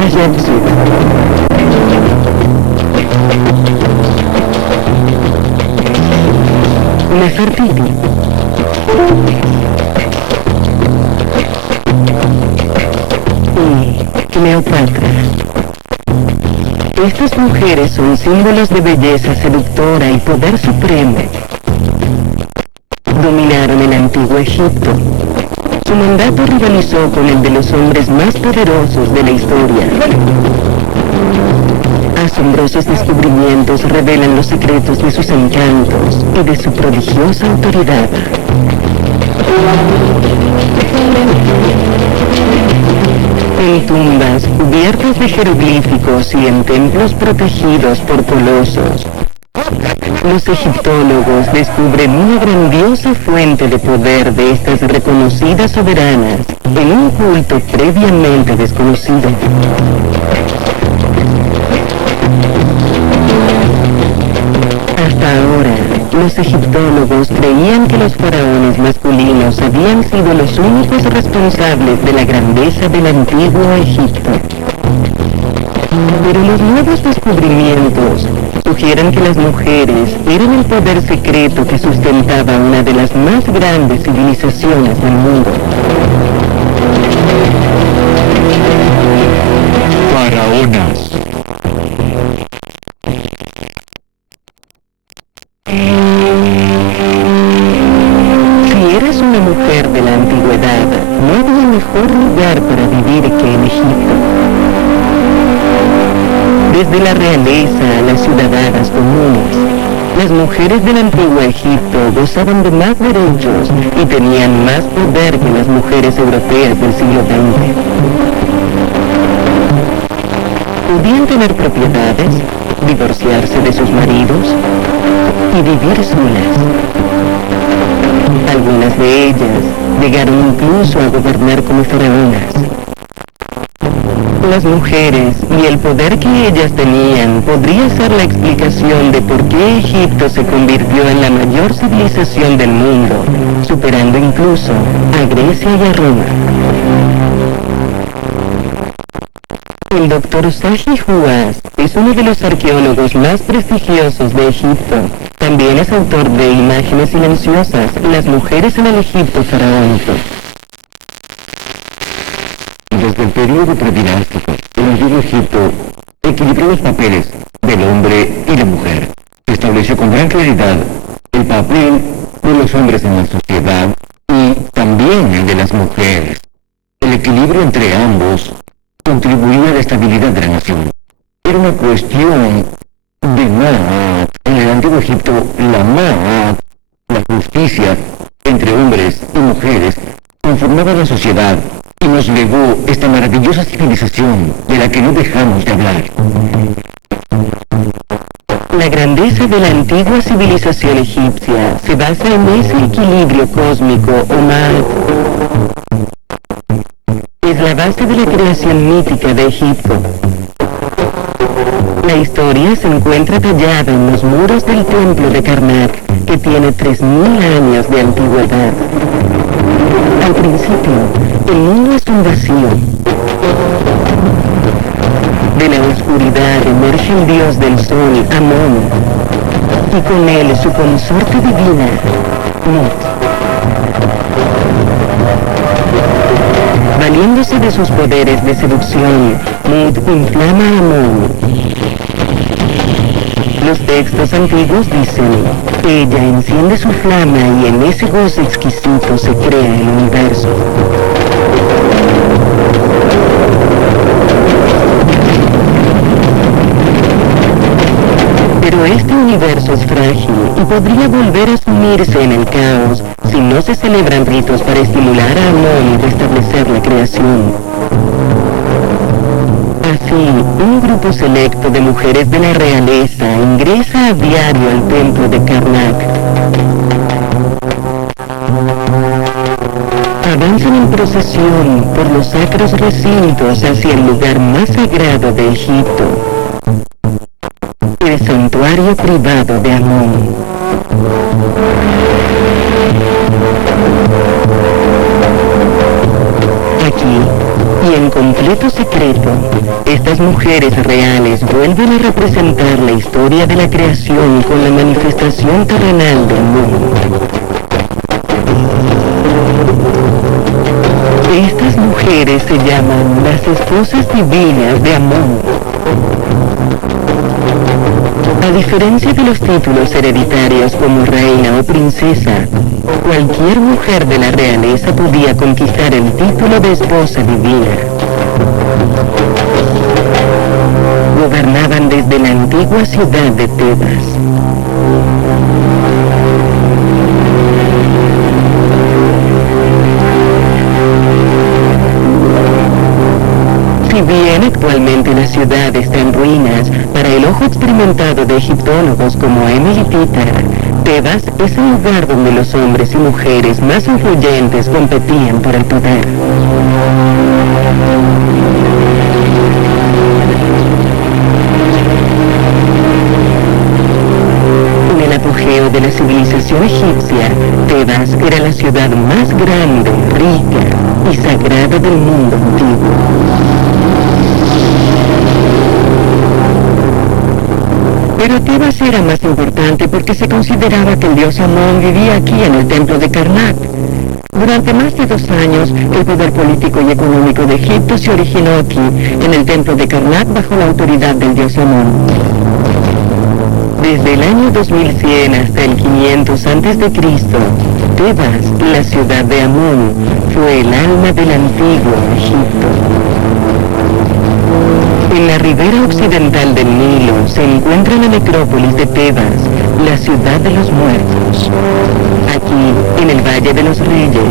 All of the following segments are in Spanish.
Hatshepsut. Nefertiti. Y Cleopatra. Estas mujeres son símbolos de belleza seductora y poder supremo. Dominaron el antiguo Egipto. Su mandato rivalizó con el de los hombres más poderosos de la historia. Asombrosos descubrimientos revelan los secretos de sus encantos y de su prodigiosa autoridad. En tumbas cubiertas de jeroglíficos y en templos protegidos por colosos, los egiptólogos descubren una grandiosa fuente de poder de estas reconocidas soberanas en un culto previamente desconocido. Hasta ahora, los egiptólogos creían que los faraones masculinos habían sido los únicos responsables de la grandeza del antiguo Egipto. Pero los nuevos descubrimientos sugieren que las mujeres eran el poder secreto que sustentaba una de las más grandes civilizaciones del mundo. Faraonas. Si eras una mujer de la antigüedad, no había mejor lugar para vivir que en Egipto. Desde la realeza a las ciudadanas comunes, las mujeres del antiguo Egipto gozaban de más derechos y tenían más poder que las mujeres europeas del siglo XX. Podían tener propiedades, divorciarse de sus maridos y vivir solas. Algunas de ellas llegaron incluso a gobernar como faraonas. Las mujeres y el poder que ellas tenían podría ser la explicación de por qué Egipto se convirtió en la mayor civilización del mundo, superando incluso a Grecia y a Roma. El Dr. Zahi Hawass es uno de los arqueólogos más prestigiosos de Egipto. También es autor de Imágenes silenciosas, las mujeres en el Egipto faraónico. Desde el periodo predinástico, el antiguo Egipto equilibró los papeles del hombre y la mujer. Estableció con gran claridad el papel de los hombres en la sociedad y también el de las mujeres. El equilibrio entre ambos contribuía a la estabilidad de la nación. Era una cuestión de Ma'at. En el antiguo Egipto, la Ma'at, la justicia entre hombres y mujeres, conformaba la sociedad y nos legó esta maravillosa civilización de la que no dejamos de hablar. La grandeza de la antigua civilización egipcia se basa en ese equilibrio cósmico o Ma'at. Es la base de la creación mítica de Egipto. La historia se encuentra tallada en los muros del templo de Karnak, que tiene 3000 años de antigüedad. Al principio, el mundo es un vacío. De la oscuridad emerge el dios del sol, Amón, y con él su consorte divina, Mut. Valiéndose de sus poderes de seducción, Mut inflama a Amón. Los textos antiguos dicen, ella enciende su flama y en ese gozo exquisito se crea el universo. Pero este universo es frágil y podría volver a sumirse en el caos si no se celebran ritos para estimular a Amón y restablecer la creación. Así, un grupo selecto de mujeres de la realeza ingresa a diario al templo de Karnak. Avanzan en procesión por los sacros recintos hacia el lugar más sagrado de Egipto, el santuario privado de Amón. Aquí, Y en completo secreto, estas mujeres reales vuelven a representar la historia de la creación con la manifestación terrenal de Amón. Estas mujeres se llaman las esposas divinas de Amón. A diferencia de los títulos hereditarios como reina o princesa, cualquier mujer de la realeza podía conquistar el título de esposa divina. Gobernaban desde la antigua ciudad de Tebas. Si bien actualmente la ciudad está en ruinas, para el ojo experimentado de egiptólogos como Emily Titter, Tebas es el lugar donde los hombres y mujeres más influyentes competían por el poder. En el apogeo de la civilización egipcia, Tebas era la ciudad más grande, rica y sagrada del mundo antiguo. Pero Tebas era más importante porque se consideraba que el dios Amón vivía aquí en el templo de Karnak. Durante más de 2 años, el poder político y económico de Egipto se originó aquí, en el templo de Karnak, bajo la autoridad del dios Amón. Desde el año 2100 hasta el 500 a.C., Tebas, la ciudad de Amón, fue el alma del antiguo Egipto. En la ribera occidental del Nilo se encuentra la necrópolis de Tebas, la ciudad de los muertos. Aquí, en el Valle de los Reyes,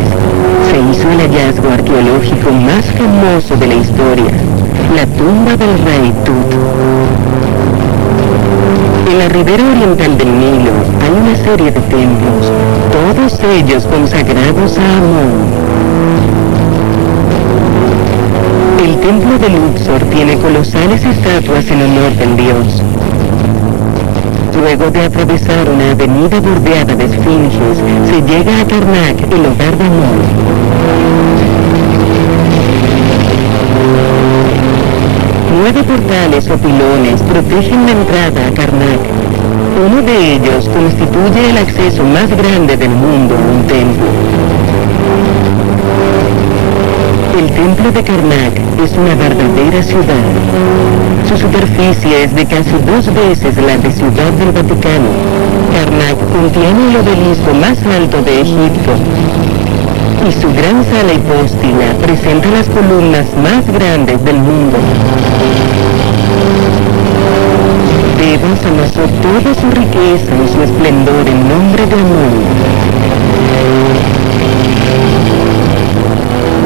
se hizo el hallazgo arqueológico más famoso de la historia, la tumba del rey Tut. En la ribera oriental del Nilo hay una serie de templos, todos ellos consagrados a Amón. El templo de Luxor tiene colosales estatuas en honor del dios. Luego de atravesar una avenida bordeada de esfinges, se llega a Karnak, el hogar de Amón. Nueve portales o pilones protegen la entrada a Karnak. Uno de ellos constituye el acceso más grande del mundo a un templo. El templo de Karnak es una verdadera ciudad. Su superficie es de casi 2 veces la de Ciudad del Vaticano. Karnak contiene el obelisco más alto de Egipto. Y su gran sala hipóstila presenta las columnas más grandes del mundo. Tebas amasó toda su riqueza y su esplendor en nombre de Amón.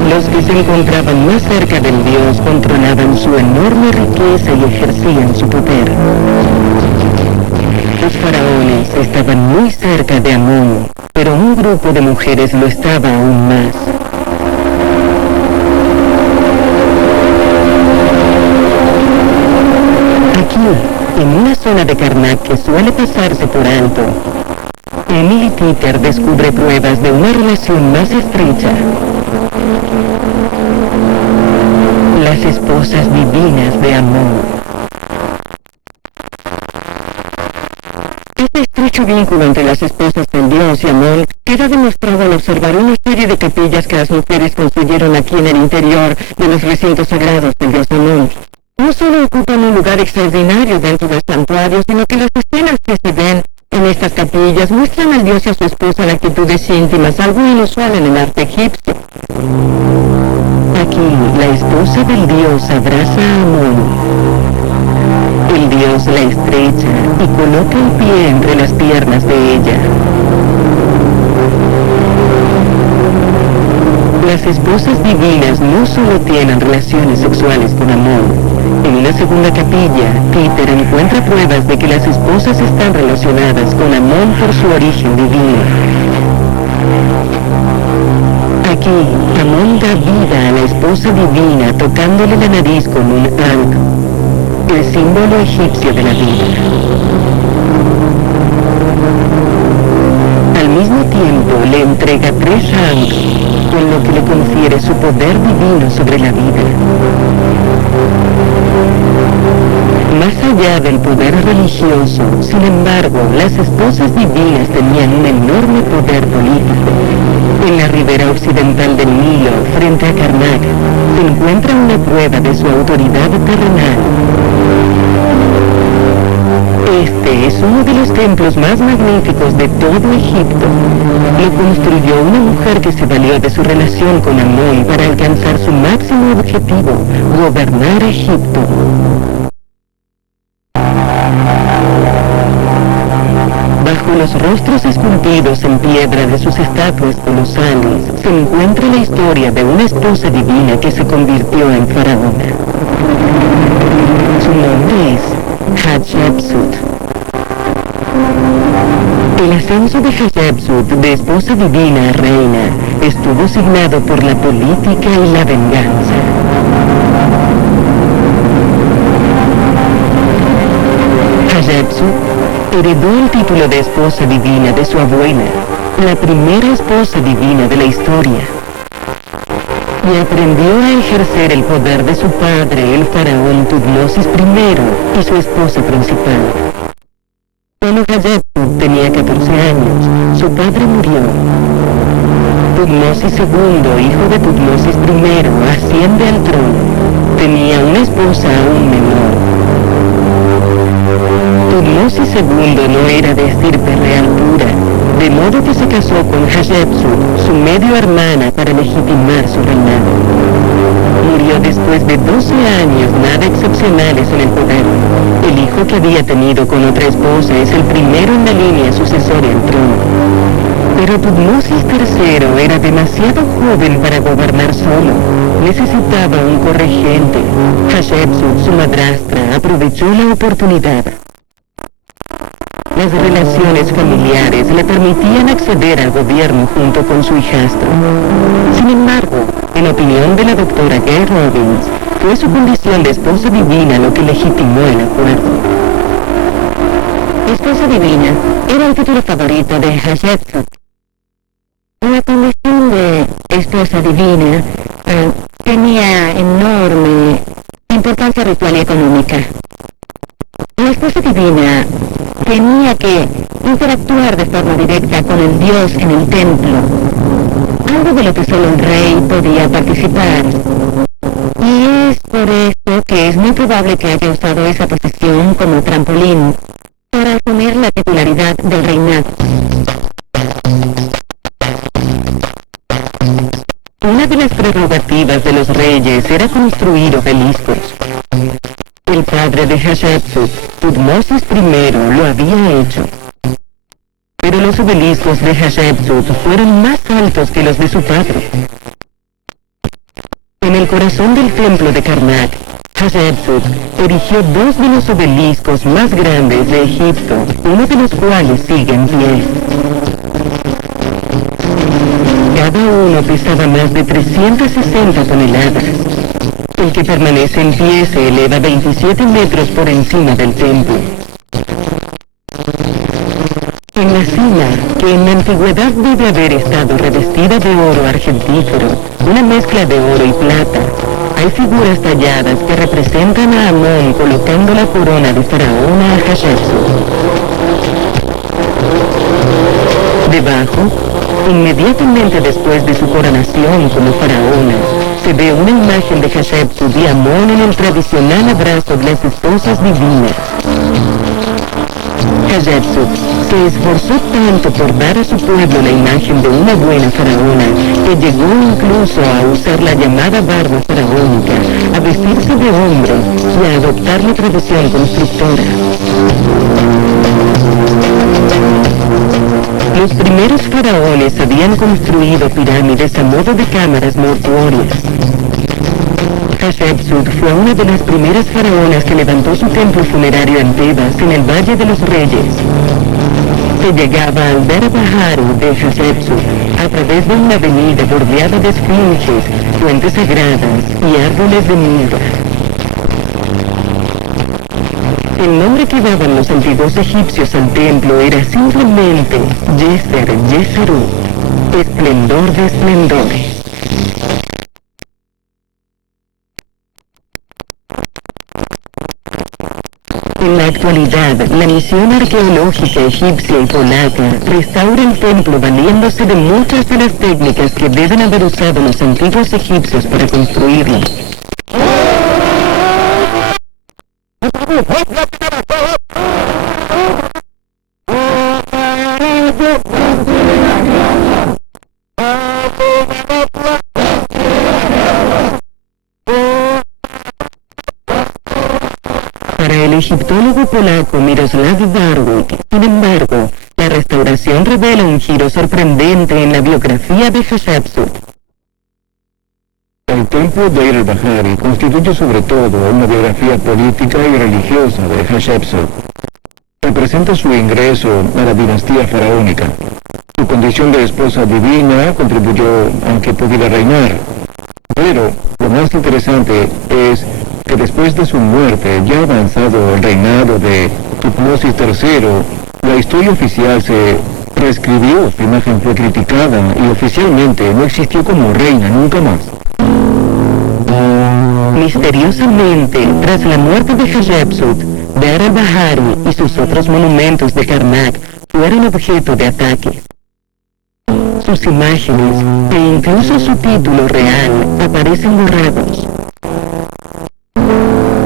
Los que se encontraban más cerca del dios controlaban su enorme riqueza y ejercían su poder. Los faraones estaban muy cerca de Amón, pero un grupo de mujeres lo estaba aún más. Aquí, en una zona de Karnak que suele pasarse por alto, Emily Titter descubre pruebas de una relación más estrecha. Las esposas divinas de Amón. Este estrecho vínculo entre las esposas del dios y Amón queda demostrado al observar una serie de capillas que las mujeres construyeron aquí en el interior de los recintos sagrados del dios Amón. No solo ocupan un lugar extraordinario dentro del santuario, sino que las escenas que se ven en estas capillas muestran al dios y a su esposa en actitudes íntimas, algo inusual en el arte egipcio. Aquí, la esposa del dios abraza a Amón. El dios la estrecha y coloca el pie entre las piernas de ella. Las esposas divinas no solo tienen relaciones sexuales con Amón. En una segunda capilla, Titter encuentra pruebas de que las esposas están relacionadas con Amón por su origen divino. Aquí, Amón da vida a la esposa divina tocándole la nariz con un ankh, el símbolo egipcio de la vida. Al mismo tiempo le entrega 3 ankhs, con lo que le confiere su poder divino sobre la vida. Más allá del poder religioso, sin embargo, las esposas divinas tenían un enorme poder político. En la ribera occidental del Nilo, frente a Karnak, se encuentra una prueba de su autoridad terrenal. Este es uno de los templos más magníficos de todo Egipto. Lo construyó una mujer que se valió de su relación con Amón para alcanzar su máximo objetivo, gobernar Egipto. Bajo los rostros esculpidos en piedra de sus estatuas colosales, se encuentra la historia de una esposa divina que se convirtió en faraona. Su nombre es Hatshepsut. El ascenso de Hatshepsut de esposa divina a reina estuvo signado por la política y la venganza. Hatshepsut heredó el título de esposa divina de su abuela, la primera esposa divina de la historia, y aprendió a ejercer el poder de su padre, el faraón Tutmosis I, y su esposa principal. Cuando Hatshepsut tenía 14 años, su padre murió. Tutmosis II, hijo de Tutmosis I, asciende al trono. Tenía una esposa aún menor. Tutmosis II no era de estirpe real pura, de modo que se casó con Hatshepsut, su medio hermana, para legitimar su reinado. Murió después de 12 años nada excepcionales en el poder. El hijo que había tenido con otra esposa es el primero en la línea sucesoria al trono. Pero Tutmosis III era demasiado joven para gobernar solo. Necesitaba un corregente. Hatshepsut, su madrastra, aprovechó la oportunidad. Las relaciones familiares le permitían acceder al gobierno junto con su hijastro. Sin embargo, en opinión de la doctora Gay Robbins, fue su condición de esposa divina lo que legitimó el acuerdo. Esposa divina era el título favorito de Hatshepsut. La condición de esposa divina tenía enorme importancia ritual y económica. La esposa divina tenía que interactuar de forma directa con el dios en el templo, algo de lo que solo el rey podía participar. Y es por eso que es muy probable que haya usado esa posición como trampolín para asumir la titularidad del reinado. Una de las prerrogativas de los reyes era construir obeliscos. El padre de Hatshepsut, Tutmosis I, lo había hecho. Pero los obeliscos de Hatshepsut fueron más altos que los de su padre. En el corazón del templo de Karnak, Hatshepsut erigió dos de los obeliscos más grandes de Egipto, uno de los cuales sigue en pie. Cada uno pesaba más de 360 toneladas. El que permanece en pie se eleva 27 metros por encima del templo. En la cima, que en la antigüedad debe haber estado revestida de oro argentífero, una mezcla de oro y plata, hay figuras talladas que representan a Amón colocando la corona de faraón a Hatshepsut. Debajo, inmediatamente después de su coronación como faraona, se ve una imagen de Hatshepsut y Amón en el tradicional abrazo de las esposas divinas. Hatshepsut se esforzó tanto por dar a su pueblo la imagen de una buena faraona que llegó incluso a usar la llamada barba faraónica, a vestirse de hombre y a adoptar la tradición constructora. Los primeros faraones habían construido pirámides a modo de cámaras mortuorias. Hatshepsut fue una de las primeras faraonas que levantó su templo funerario en Tebas, en el Valle de los Reyes. Se llegaba al Deir Bahari de Hatshepsut a través de una avenida bordeada de esfinges, fuentes sagradas y árboles de mirra. El nombre que daban los antiguos egipcios al templo era simplemente Yeser Yeserut, esplendor de esplendores. En la actualidad, la misión arqueológica egipcia y polaca restaura el templo valiéndose de muchas de las técnicas que deben haber usado los antiguos egipcios para construirlo. Para el egiptólogo polaco Miroslav Barwik, sin embargo, la restauración revela un giro sorprendente en la biografía de Hatshepsut. El templo de Deir el-Bahari constituye sobre todo una biografía política y religiosa de Hatshepsut. Representa su ingreso a la dinastía faraónica. Su condición de esposa divina contribuyó a que pudiera reinar. Pero lo más interesante es que después de su muerte, ya avanzado el reinado de Tutmosis III, la historia oficial se reescribió, su imagen fue criticada y oficialmente no existió como reina nunca más. Misteriosamente, tras la muerte de Hatshepsut, Deir el-Bahari y sus otros monumentos de Karnak fueron objeto de ataques. Sus imágenes e incluso su título real aparecen borrados.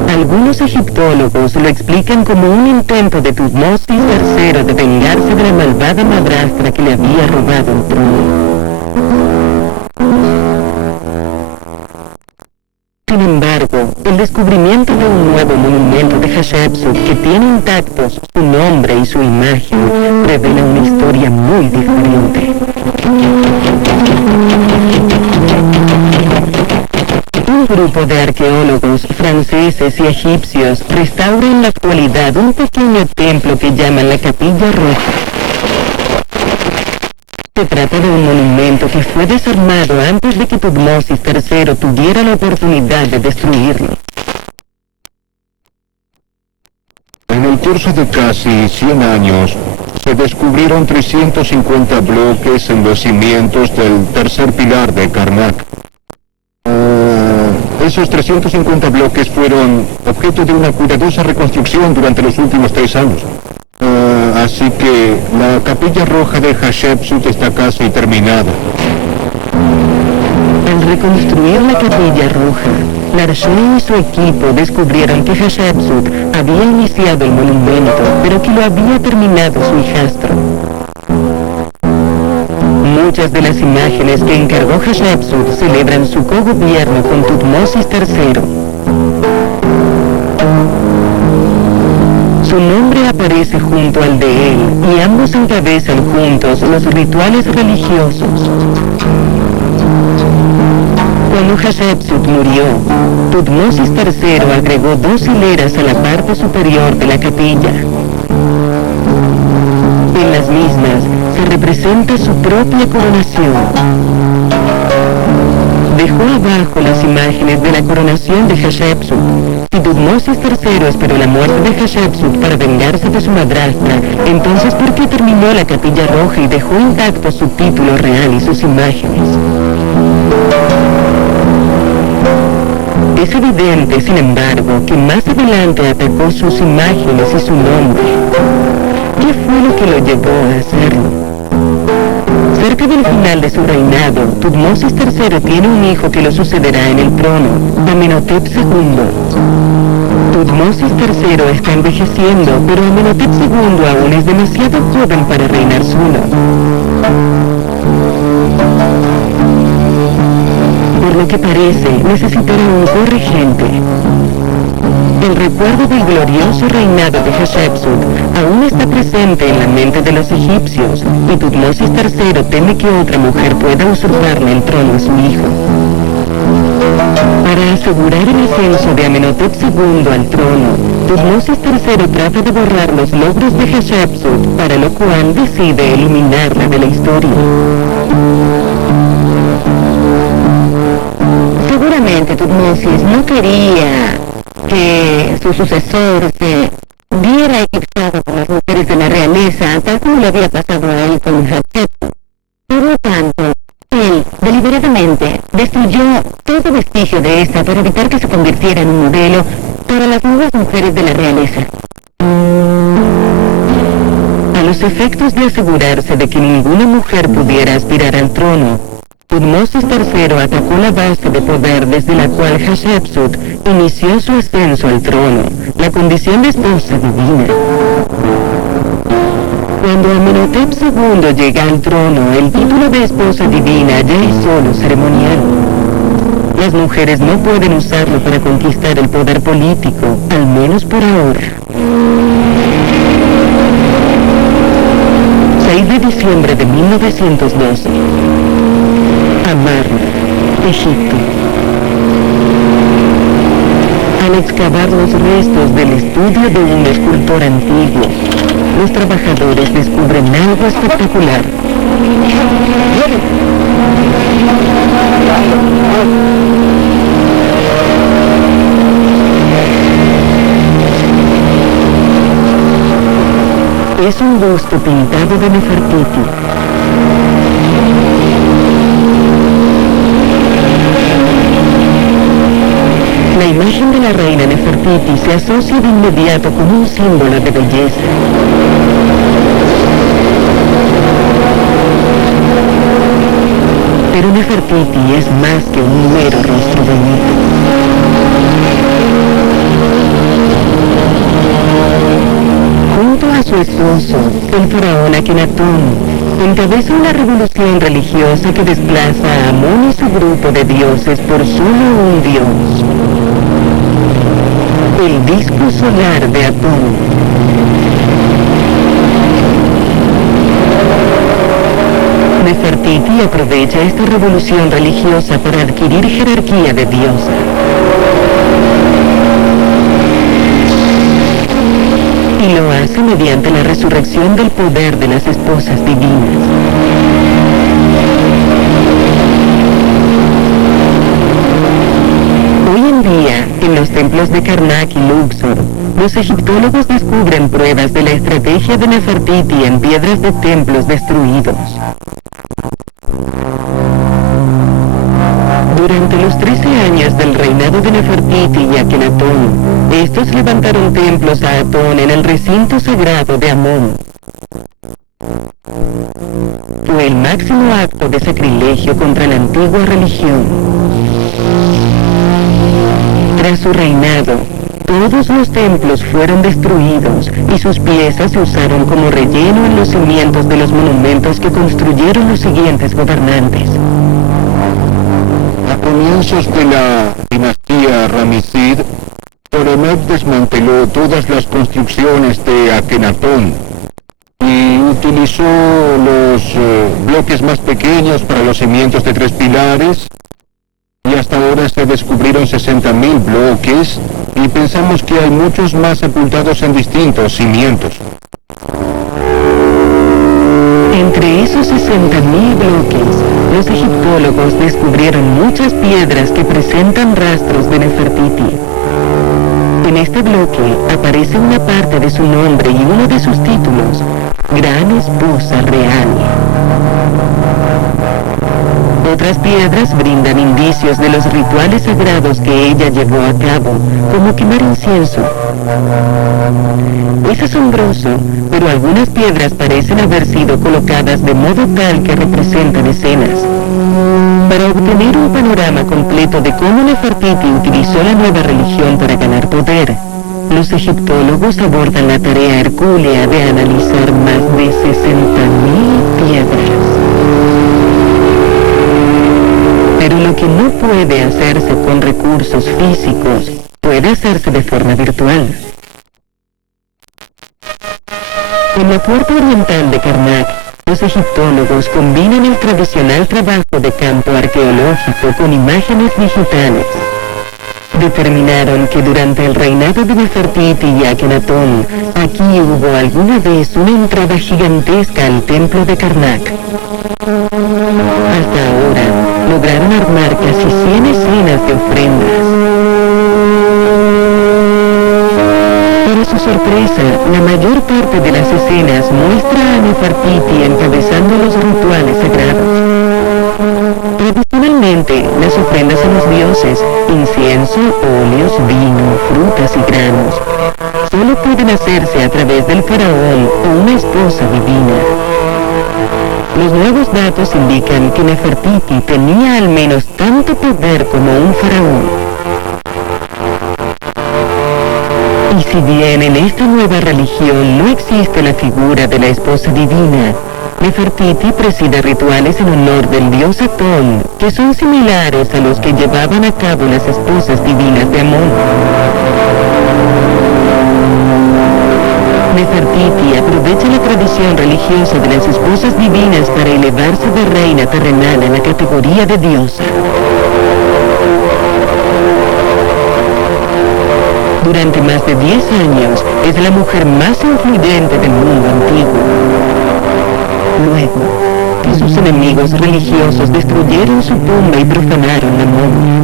Algunos egiptólogos lo explican como un intento de Tutmosis III de vengarse de la malvada madrastra que le había robado el trono. Sin embargo, el descubrimiento de un nuevo monumento de Hatshepsut que tiene intactos su nombre y su imagen revela una historia muy diferente. Un grupo de arqueólogos franceses y egipcios restaura en la actualidad un pequeño templo que llaman la Capilla Roja. Se trata de un monumento que fue desarmado antes de que Tutmosis III tuviera la oportunidad de destruirlo. En el curso de casi 100 años, se descubrieron 350 bloques en los cimientos del tercer pilar de Karnak. Esos 350 bloques fueron objeto de una cuidadosa reconstrucción durante los últimos 3 años. Así que la Capilla Roja de Hatshepsut está casi terminada. Al reconstruir la Capilla Roja, Larshey y su equipo descubrieron que Hatshepsut había iniciado el monumento, pero que lo había terminado su hijastro. Muchas de las imágenes que encargó Hatshepsut celebran su cogobierno con Tutmosis III. Su nombre aparece junto al de él y ambos encabezan juntos los rituales religiosos. Cuando Hatshepsut murió, Tutmosis III agregó 2 hileras a la parte superior de la capilla. En las mismas se representa su propia coronación. Dejó abajo las imágenes de la coronación de Hatshepsut. Si Tutmosis III esperó la muerte de Hatshepsut para vengarse de su madrastra, entonces ¿por qué terminó la Capilla Roja y dejó intacto su título real y sus imágenes? Es evidente, sin embargo, que más adelante atacó sus imágenes y su nombre. ¿Qué fue lo que lo llevó a hacerlo? Cerca del final de su reinado, Tutmosis III tiene un hijo que lo sucederá en el trono, Amenhotep II. Tutmosis III está envejeciendo, pero Amenhotep II aún es demasiado joven para reinar solo. Por lo que parece, necesitará un corregente. El recuerdo del glorioso reinado de Hatshepsut aún está presente en la mente de los egipcios, y Tutmosis III teme que otra mujer pueda usurparle el trono a su hijo. Para asegurar el ascenso de Amenhotep II al trono, Tutmosis III trata de borrar los logros de Hatshepsut, para lo cual decide eliminarla de la historia. Seguramente Tutmosis no quería que su sucesor se viera eclipsado por las mujeres de la realeza, tal como le había pasado a él con Hatshepsut. Por lo tanto, él deliberadamente destruyó todo vestigio de esta para evitar que se convirtiera en un modelo para las nuevas mujeres de la realeza. los efectos de asegurarse de que ninguna mujer pudiera aspirar al trono, Tutmosis III atacó la base de poder desde la cual Hatshepsut inició su ascenso al trono, la condición de esposa divina. Cuando Amenhotep II llega al trono, el título de esposa divina ya es solo ceremonial. Las mujeres no pueden usarlo para conquistar el poder político, al menos por ahora. 6 de diciembre de 1912. Amarna, Egipto. Al excavar los restos del estudio de un escultor antiguo, los trabajadores descubren algo espectacular. Es un busto pintado de Nefertiti. La imagen de la reina Nefertiti se asocia de inmediato con un símbolo de belleza. Pero Nefertiti es más que un mero rostro bonito. Junto a su esposo, el faraón Akenatón, encabeza una revolución religiosa que desplaza a Amón y su grupo de dioses por solo un dios: el disco solar de Atón. Nefertiti aprovecha esta revolución religiosa para adquirir jerarquía de diosa. Y lo hace mediante la resurrección del poder de las esposas divinas. Hoy en día, en los templos de Karnak y Luxor, los egiptólogos descubren pruebas de la estrategia de Nefertiti en piedras de templos destruidos. Durante los 13 años del reinado de Nefertiti y Akenatón, estos levantaron templos a Atón en el recinto sagrado de Amón. Fue el máximo acto de sacrilegio contra la antigua religión. Tras su reinado, todos los templos fueron destruidos y sus piezas se usaron como relleno en los cimientos de los monumentos que construyeron los siguientes gobernantes. A comienzos de la dinastía Ramessid, Ptolemy desmanteló todas las construcciones de Akenatón y utilizó los bloques más pequeños para los cimientos de 3 pilares, y hasta ahora se descubrieron 60.000 bloques y pensamos que hay muchos más sepultados en distintos cimientos. Entre esos 60.000 bloques, los egiptólogos descubrieron muchas piedras que presentan rastros de Nefertiti. En este bloque aparece una parte de su nombre y uno de sus títulos: Gran Esposa Real. Otras piedras brindan indicios de los rituales sagrados que ella llevó a cabo, como quemar incienso. Es asombroso, pero algunas piedras parecen haber sido colocadas de modo tal que representan escenas. Para obtener un panorama completo de cómo Nefertiti utilizó la nueva religión para ganar poder, los egiptólogos abordan la tarea hercúlea de analizar más de 60.000 piedras. Pero lo que no puede hacerse con recursos físicos, puede hacerse de forma virtual. En la puerta oriental de Karnak, los egiptólogos combinan el tradicional trabajo de campo arqueológico con imágenes digitales. Determinaron que durante el reinado de Nefertiti y Akenatón, aquí hubo alguna vez una entrada gigantesca al templo de Karnak. Hasta ahora, lograron armar casi 100 escenas de ofrendas. Para su sorpresa, la mayor parte de las escenas muestra a Nefertiti encabezando los rituales sagrados. Tradicionalmente, las ofrendas a los dioses, incienso, óleos, vino, frutas y granos, solo pueden hacerse a través del faraón o una esposa divina. Los nuevos datos indican que Nefertiti tenía al menos tanto poder como un faraón. Y si bien en esta nueva religión no existe la figura de la esposa divina, Nefertiti preside rituales en honor del dios Atón, que son similares a los que llevaban a cabo las esposas divinas de Amón. Nefertiti aprovecha la tradición religiosa de las esposas divinas para elevarse de reina terrenal a la categoría de diosa. Durante más de 10 años, es la mujer más influyente del mundo antiguo. Luego, que sus enemigos religiosos destruyeron su tumba y profanaron la momia.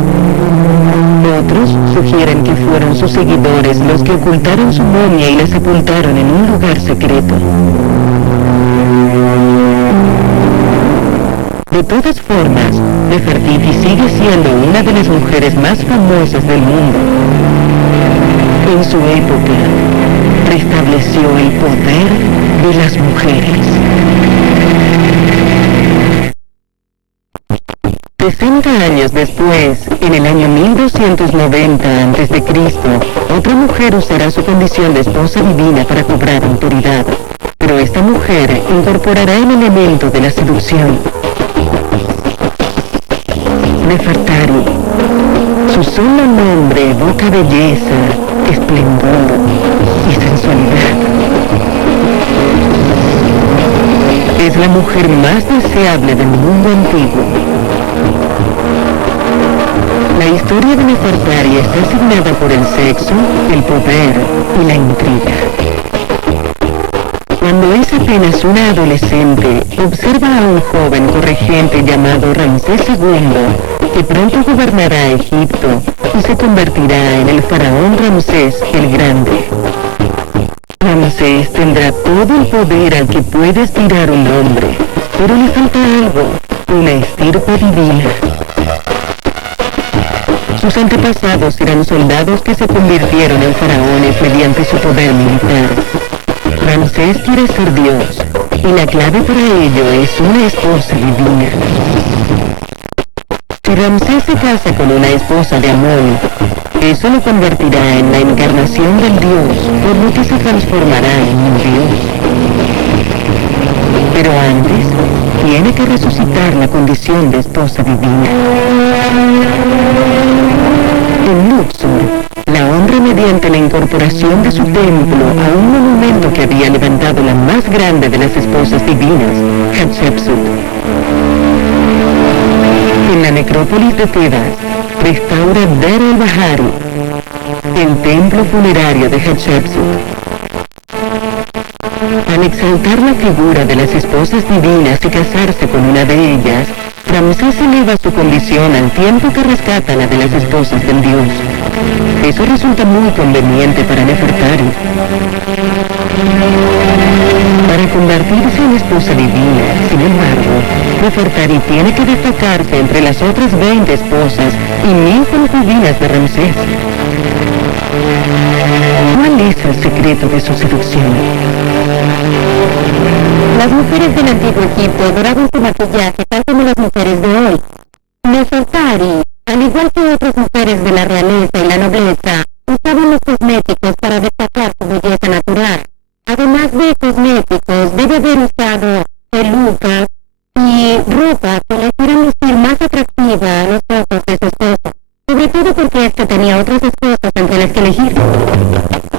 Otros sugieren que fueron sus seguidores los que ocultaron su momia y la sepultaron en un lugar secreto. De todas formas, Nefertiti sigue siendo una de las mujeres más famosas del mundo. En su época, restableció el poder de las mujeres. 60 años después, en el año 1290 a.C., otra mujer usará su condición de esposa divina para cobrar autoridad. Pero esta mujer incorporará el elemento de la seducción. Nefertari. Su solo nombre evoca belleza, esplendor y sensualidad. Es la mujer más deseable del mundo antiguo. La historia de Nefertari está asignada por el sexo, el poder y la intriga. Cuando es apenas una adolescente, observa a un joven corregente llamado Ramsés II, que pronto gobernará Egipto y se convertirá en el faraón Ramsés el Grande. Ramsés tendrá todo el poder al que puede aspirar un hombre, pero le falta algo, una estirpe divina. Sus antepasados eran soldados que se convirtieron en faraones mediante su poder militar. Ramsés quiere ser Dios, y la clave para ello es una esposa divina. Si Ramsés se casa con una esposa de Amón, eso lo convertirá en la encarnación del Dios, por lo que se transformará en un Dios. Pero antes, tiene que resucitar la condición de esposa divina. En Luxor, la honra mediante la incorporación de su templo a un monumento que había levantado la más grande de las esposas divinas, Hatshepsut. En la necrópolis de Tebas, restaura Deir el-Bahari, el templo funerario de Hatshepsut. Al exaltar la figura de las esposas divinas y casarse con una de ellas, Ramsés eleva su condición al tiempo que rescata la de las esposas del dios. Eso resulta muy conveniente para Nefertari. Para convertirse en esposa divina, sin embargo, Nefertari tiene que destacarse entre las otras 20 esposas y 1000 concubinas de Ramsés. ¿Cuál es el secreto de su seducción? Las mujeres del antiguo Egipto adoraban su maquillaje tal como las mujeres de hoy. Nefertari, al igual que otras mujeres de la realeza y la nobleza, usaban los cosméticos para destacar su belleza natural. Además de cosméticos, debe haber usado pelucas y ropa que le hicieran lucir más atractiva a los ojos de su esposo, sobre todo porque este tenía otras esposas entre las que elegir.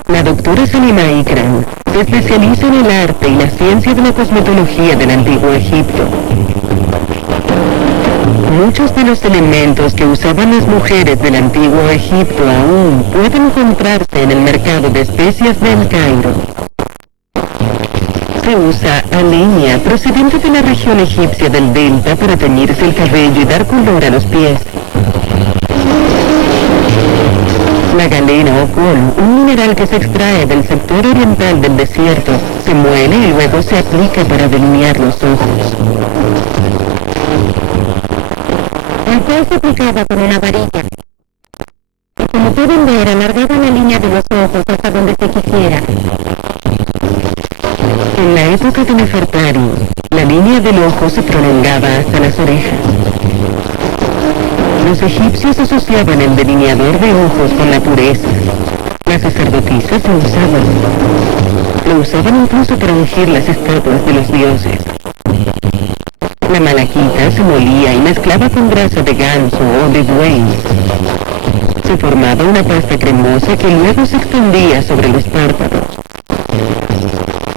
La doctora Salima Ikram se especializa en el arte y la ciencia de la cosmetología del antiguo Egipto. Muchos de los elementos que usaban las mujeres del antiguo Egipto aún pueden encontrarse en el mercado de especias del Cairo. Se usa aleña procedente de la región egipcia del delta para teñirse el cabello y dar color a los pies. La galena o col, un mineral que se extrae del sector oriental del desierto, se muele y luego se aplica para delinear los ojos. El cual se aplicaba con una varilla. Y como pueden ver, alargaba la línea de los ojos hasta donde que quisiera. En la época de Nefertari, la línea del ojo se prolongaba hasta las orejas. Los egipcios asociaban el delineador de ojos con la pureza. Las sacerdotisas lo usaban. Lo usaban incluso para ungir las estatuas de los dioses. La malaquita se molía y mezclaba con grasa de ganso o de buey. Se formaba una pasta cremosa que luego se extendía sobre los párpados.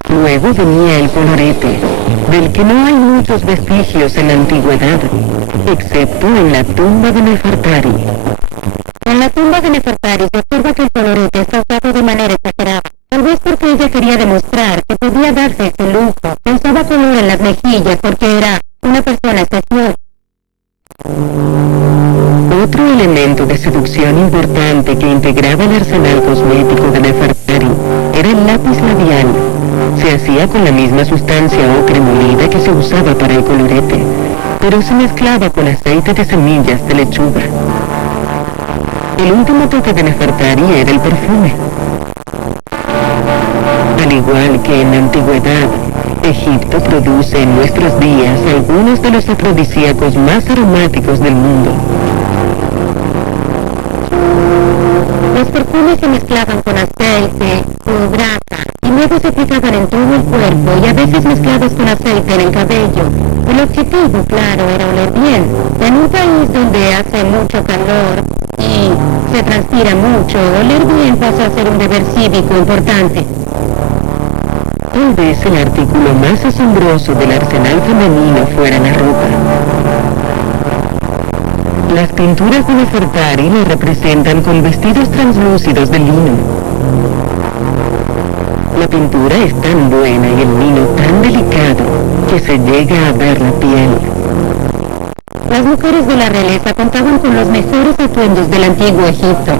Luego venía el colorete, del que no hay muchos vestigios en la antigüedad, excepto en la tumba de Nefertari. En la tumba de Nefertari se observa que el colorete está usado de manera exagerada, tal vez porque ella quería demostrar que podía darse ese lujo, que usaba color en las mejillas porque era una persona especial. Otro elemento de seducción importante que integraba el arsenal cosmético de Nefertari era el lápiz labial. Se hacía con la misma sustancia ocre molida que se usaba para el colorete, pero se mezclaba con aceite de semillas de lechuga. El último toque de Nefertari era el perfume. Al igual que en la antigüedad, Egipto produce en nuestros días algunos de los afrodisíacos más aromáticos del mundo. Los perfumes se mezclaban con aceite o grasa y luego se aplicaban en todo el cuerpo y a veces mezclados con aceite en el cabello. El objetivo, claro, era oler bien. En un país donde hace mucho calor y se transpira mucho, oler bien pasa a ser un deber cívico importante. Tal vez el artículo más asombroso del arsenal femenino fuera la ropa. Las pinturas de Nefertari la representan con vestidos translúcidos de lino. La pintura es tan buena y el lino tan delicado que se llega a ver la piel. Las mujeres de la realeza contaban con los mejores atuendos del antiguo Egipto.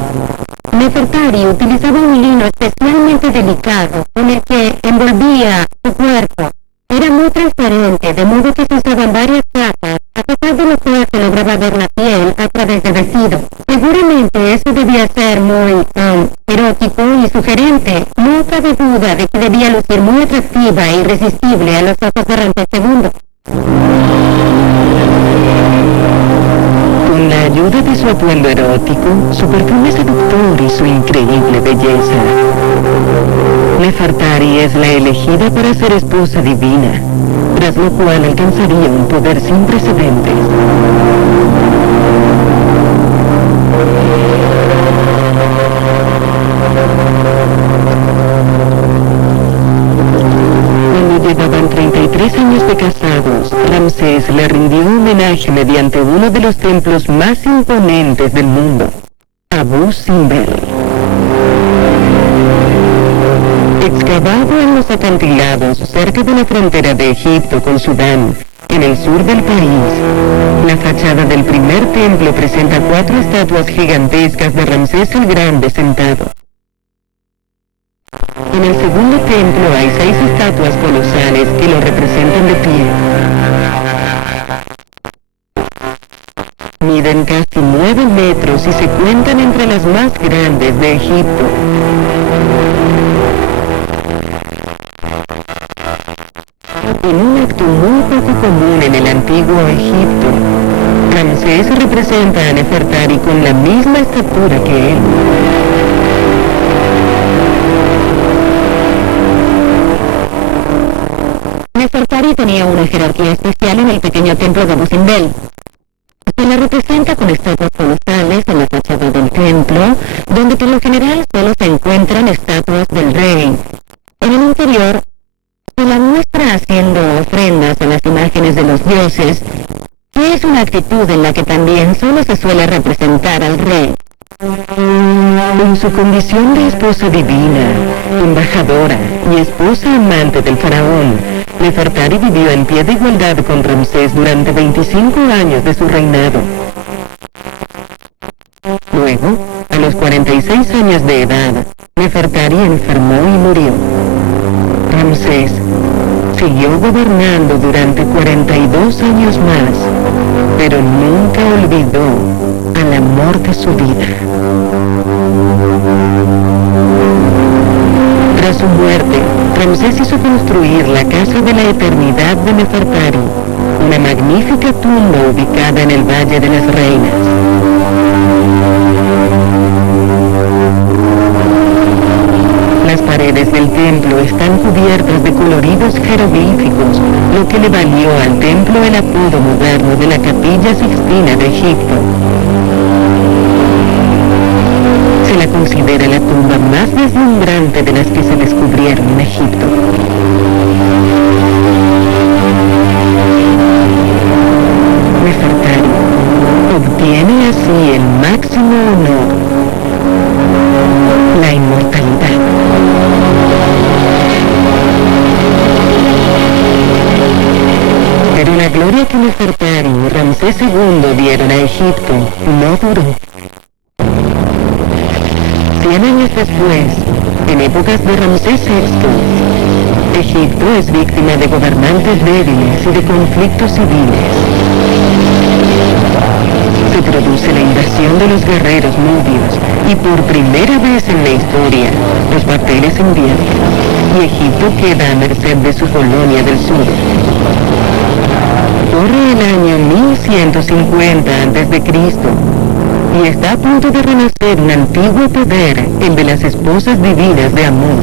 Nefertari utilizaba un lino especialmente delicado con el que envolvía su cuerpo. Era muy transparente, de modo que se usaban varias capas, a pesar de lo cual se lograba ver la piel a través del vestido. Seguramente eso debía ser muy erótico y sugerente. No cabe duda de que debía lucir muy atractiva e irresistible a los ojos de Ramsés II. Con la ayuda de su atuendo erótico, su perfume seductor y su increíble belleza, Nefertari es la elegida para ser esposa divina, tras lo cual alcanzaría un poder sin precedentes. Cuando llevaban 33 años de casados, Ramsés le rindió homenaje mediante uno de los templos más imponentes del mundo, Abu Simbel. Excavado en los acantilados cerca de la frontera de Egipto con Sudán, en el sur del país, la fachada del primer templo presenta 4 estatuas gigantescas de Ramsés el Grande sentado. En el segundo templo hay 6 estatuas colosales que lo representan de pie. Miden casi 9 metros y se cuentan entre las más grandes de Egipto. En un acto muy poco común en el antiguo Egipto, Ramsés representa a Nefertari con la misma estatura que él. Nefertari tenía una jerarquía especial en el pequeño templo de Abu Simbel. Se la representa con estatuas colosales en la fachada del templo, donde por lo general solo se encuentran estatuas del rey. En el interior, se la muestra haciendo ofrendas a las imágenes de los dioses, que es una actitud en la que también solo se suele representar al rey. En su condición de esposa divina, embajadora y esposa amante del faraón, Nefertari vivió en pie de igualdad con Ramsés durante 25 años de su reinado. Luego, a los 46 años de edad, Nefertari enfermó y murió. Ramsés siguió gobernando durante 42 años más, pero nunca olvidó al amor de su vida. su muerte, Ramsés hizo construir la Casa de la Eternidad de Nefertari, una magnífica tumba ubicada en el Valle de las Reinas. Las paredes del templo están cubiertas de coloridos jeroglíficos, lo que le valió al templo el apodo moderno de la Capilla Sixtina de Egipto. Se la considera la tumba más deslumbrante de las que se descubrieron en Egipto. Nefertari obtiene así el máximo honor, la inmortalidad. Pero la gloria que Nefertari y Ramsés II dieron a Egipto no duró. 100 años después, en épocas de Ramsés VI, Egipto es víctima de gobernantes débiles y de conflictos civiles. Se produce la invasión de los guerreros nubios y por primera vez en la historia los papeles invierten y Egipto queda a merced de su colonia del sur. Corre el año 1150 a.C. y está a punto de renacer un antiguo poder, el de las esposas divinas de Amón.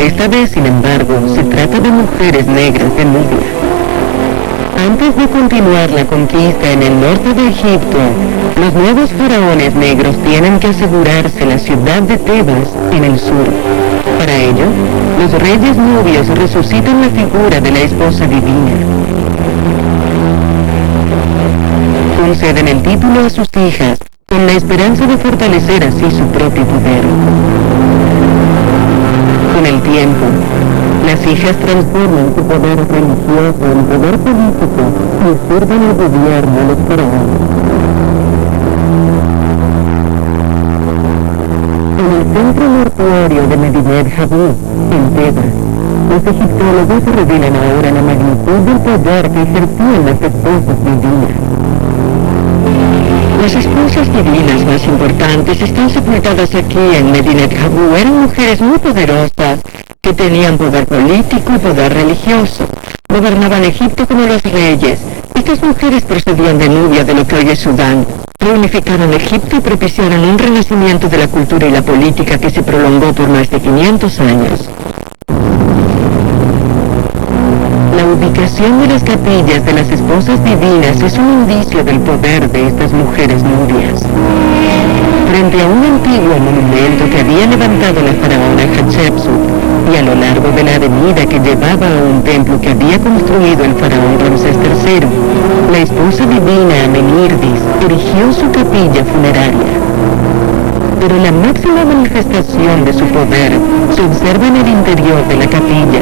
Esta vez, sin embargo, se trata de mujeres negras de Nubia. Antes de continuar la conquista en el norte de Egipto, los nuevos faraones negros tienen que asegurarse la ciudad de Tebas en el sur. Para ello, los reyes nubios resucitan la figura de la esposa divina. Conceden el título a sus hijas, con la esperanza de fortalecer así su propio poder. Con el tiempo, las hijas transforman su poder religioso en poder político y sirven el gobierno a los faraones. En el centro mortuorio de Medinet Habu, en Tebas, los egiptólogos revelan ahora la magnitud del poder que ejercían las esposas divinas. Las esposas divinas más importantes están sepultadas aquí en Medinet Habu. Eran mujeres muy poderosas que tenían poder político y poder religioso. Gobernaban Egipto como los reyes. Estas mujeres procedían de Nubia, de lo que hoy es Sudán. Reunificaron Egipto y propiciaron un renacimiento de la cultura y la política que se prolongó por más de 500 años. La ubicación de las capillas de las esposas divinas es un indicio del poder de estas mujeres nubias. Frente a un antiguo monumento que había levantado la faraona Hatshepsut y a lo largo de la avenida que llevaba a un templo que había construido el faraón Ramsés III, la esposa divina Amenírdis erigió su capilla funeraria. Pero la máxima manifestación de su poder se observa en el interior de la capilla,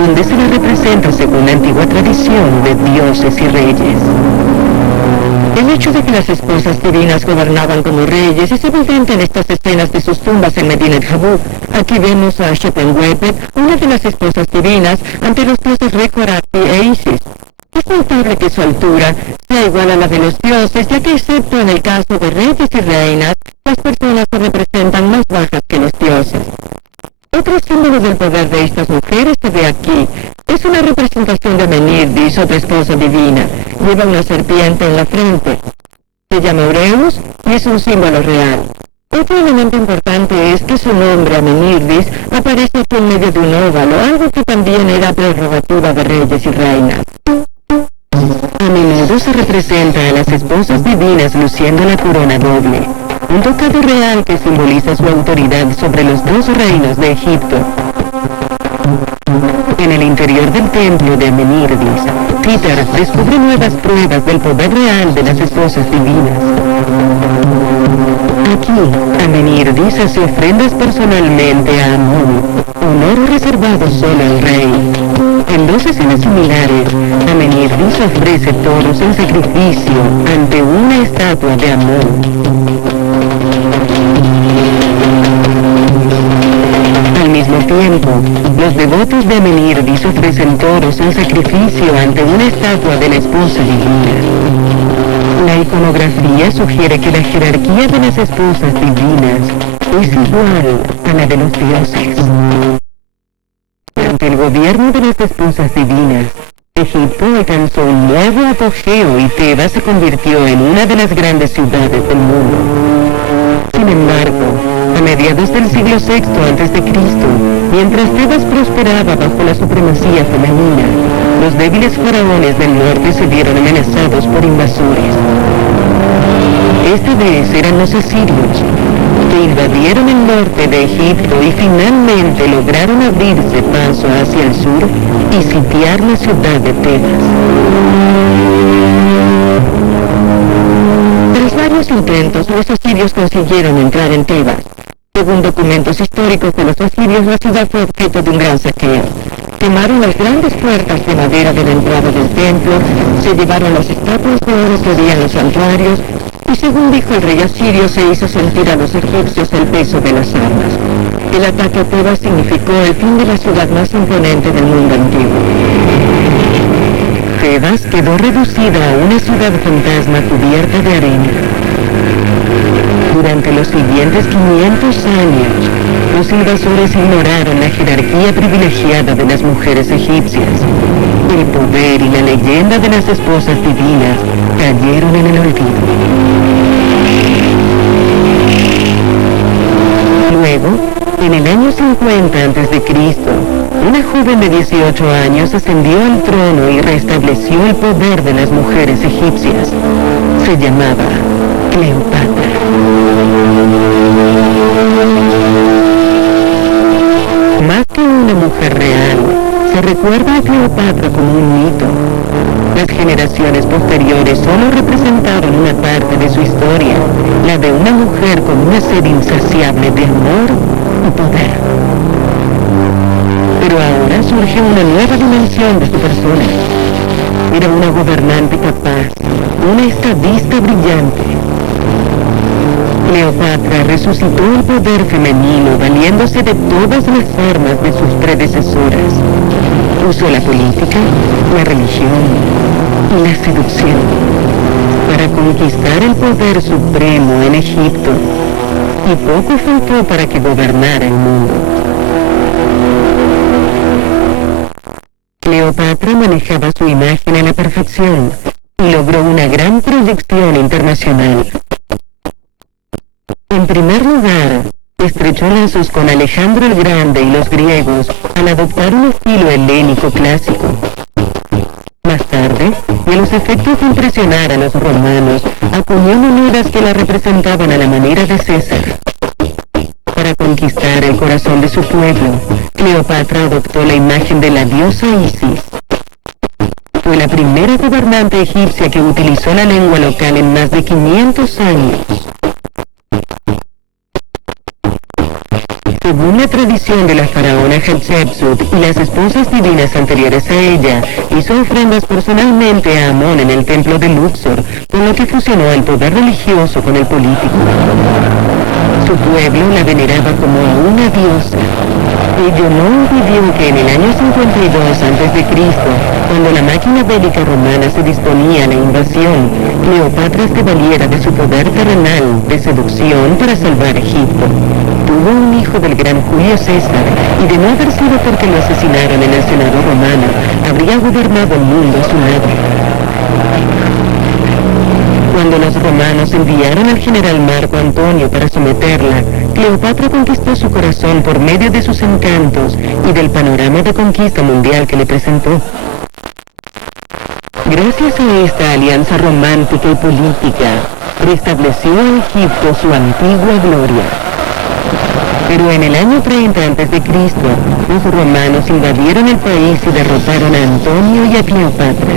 donde se la representa según la antigua tradición de dioses y reyes. El hecho de que las esposas divinas gobernaban como reyes es evidente en estas escenas de sus tumbas en Medinet Habu. Aquí vemos a Shepenwepet, una de las esposas divinas, ante los dioses Recorati e Isis. Es notable que su altura sea igual a la de los dioses, ya que excepto en el caso de reyes y reinas, las personas se representan más bajas que los dioses. Otro símbolo del poder de estas mujeres se ve aquí. Es una representación de Amenírdis, otra esposa divina. Lleva una serpiente en la frente. Se llama Ureus y es un símbolo real. Otro elemento importante es que su nombre, Amenírdis, aparece aquí en medio de un óvalo, algo que también era prerrogativa de reyes y reinas. A menudo se representa a las esposas divinas luciendo la corona doble, un tocado real que simboliza su autoridad sobre los dos reinos de Egipto. En el interior del templo de Amenírdis, Peter descubre nuevas pruebas del poder real de las esposas divinas. Aquí, Amenírdis hace ofrendas personalmente a Amón, honor reservado solo al rey. En dos escenas similares, Amenírdis ofrece toros en sacrificio ante una estatua de Amón. Al mismo tiempo, los devotos de Amenírdis ofrecen toros en sacrificio ante una estatua de la esposa divina. La iconografía sugiere que la jerarquía de las esposas divinas es igual a la de los dioses. Durante el gobierno de las esposas divinas, Egipto alcanzó un nuevo apogeo y Tebas se convirtió en una de las grandes ciudades del mundo. Sin embargo, a mediados del siglo VI a.C., mientras Tebas prosperaba bajo la supremacía femenina, los débiles faraones del norte se vieron amenazados por invasores. Esta vez eran los asirios, que invadieron el norte de Egipto y finalmente lograron abrirse paso hacia el sur y sitiar la ciudad de Tebas. Tras varios intentos, los asirios consiguieron entrar en Tebas. Según documentos históricos de los asirios, la ciudad fue objeto de un gran saqueo. Quemaron las grandes puertas de madera de la entrada del templo, se llevaron las estatuas de oro que había en los santuarios, y según dijo el rey asirio, se hizo sentir a los egipcios el peso de las armas. El ataque a Tebas significó el fin de la ciudad más imponente del mundo antiguo. Tebas quedó reducida a una ciudad fantasma cubierta de arena. Durante los siguientes 500 años, los invasores ignoraron la jerarquía privilegiada de las mujeres egipcias. El poder y la leyenda de las esposas divinas cayeron en el olvido. Luego, en el año 50 a.C., una joven de 18 años ascendió al trono y restableció el poder de las mujeres egipcias. Se llamaba Cleopatra. Más que una mujer real, se recuerda a Cleopatra como un mito. Las generaciones posteriores solo representaron una parte de su historia, la de una mujer con una sed insaciable de amor y poder. Pero ahora surge una nueva dimensión de su persona. Era una gobernante capaz, una estadista brillante. Cleopatra resucitó el poder femenino valiéndose de todas las armas de sus predecesoras. Usó la política, la religión y la seducción para conquistar el poder supremo en Egipto, y poco faltó para que gobernara el mundo. Cleopatra manejaba su imagen a la perfección y logró una gran proyección internacional. En primer lugar, estrechó lazos con Alejandro el Grande y los griegos al adoptar un estilo helénico clásico. Más tarde, y a los efectos de impresionar a los romanos, acuñó monedas que la representaban a la manera de César. Para conquistar el corazón de su pueblo, Cleopatra adoptó la imagen de la diosa Isis. Fue la primera gobernante egipcia que utilizó la lengua local en más de 500 años. Según la tradición de la faraona Hatshepsut y las esposas divinas anteriores a ella, hizo ofrendas personalmente a Amón en el templo de Luxor, con lo que fusionó el poder religioso con el político. Su pueblo la veneraba como a una diosa. Ello no impidió que en el año 52 a.C., cuando la máquina bélica romana se disponía a la invasión, Cleopatra se valiera de su poder terrenal de seducción para salvar Egipto. Tuvo un hijo del gran Julio César, y de no haber sido porque lo asesinaron en el Senado romano, habría gobernado el mundo a su lado. Cuando los romanos enviaron al general Marco Antonio para someterla, Cleopatra conquistó su corazón por medio de sus encantos y del panorama de conquista mundial que le presentó. Gracias a esta alianza romántica y política, restableció a Egipto su antigua gloria. Pero en el año 30 a.C., los romanos invadieron el país y derrotaron a Antonio y a Cleopatra.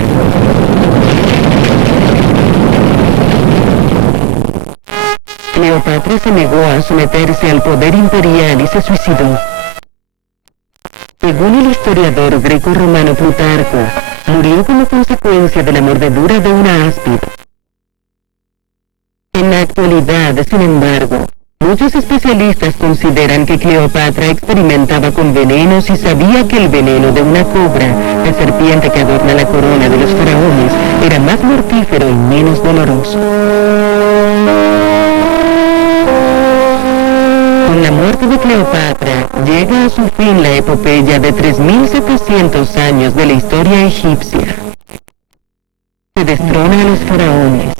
Cleopatra se negó a someterse al poder imperial y se suicidó. Según el historiador greco-romano Plutarco, murió como consecuencia de la mordedura de una áspid. En la actualidad, sin embargo, muchos especialistas consideran que Cleopatra experimentaba con venenos y sabía que el veneno de una cobra, la serpiente que adorna la corona de los faraones, era más mortífero y menos doloroso. Con la muerte de Cleopatra, llega a su fin la epopeya de 3.700 años de la historia egipcia. Se destrona a los faraones.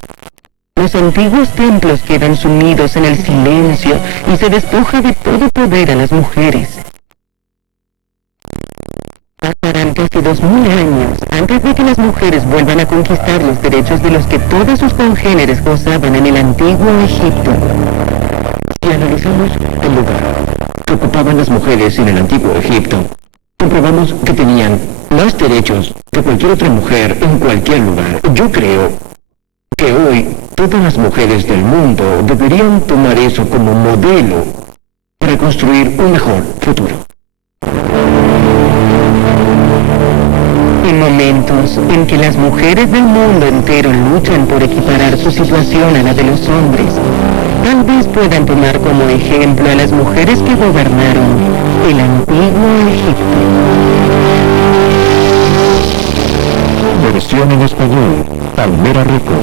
Los antiguos templos quedan sumidos en el silencio y se despoja de todo poder a las mujeres. Pasarán casi 2.000 años antes de que las mujeres vuelvan a conquistar los derechos de los que todas sus congéneres gozaban en el antiguo Egipto. Si analizamos el lugar que ocupaban las mujeres en el antiguo Egipto, comprobamos que tenían más derechos que cualquier otra mujer en cualquier lugar. Yo creo que hoy todas las mujeres del mundo deberían tomar eso como modelo para construir un mejor futuro. En momentos en que las mujeres del mundo entero luchan por equiparar su situación a la de los hombres, tal vez puedan tomar como ejemplo a las mujeres que gobernaron el antiguo Egipto. Versión en español, Palmera Rico.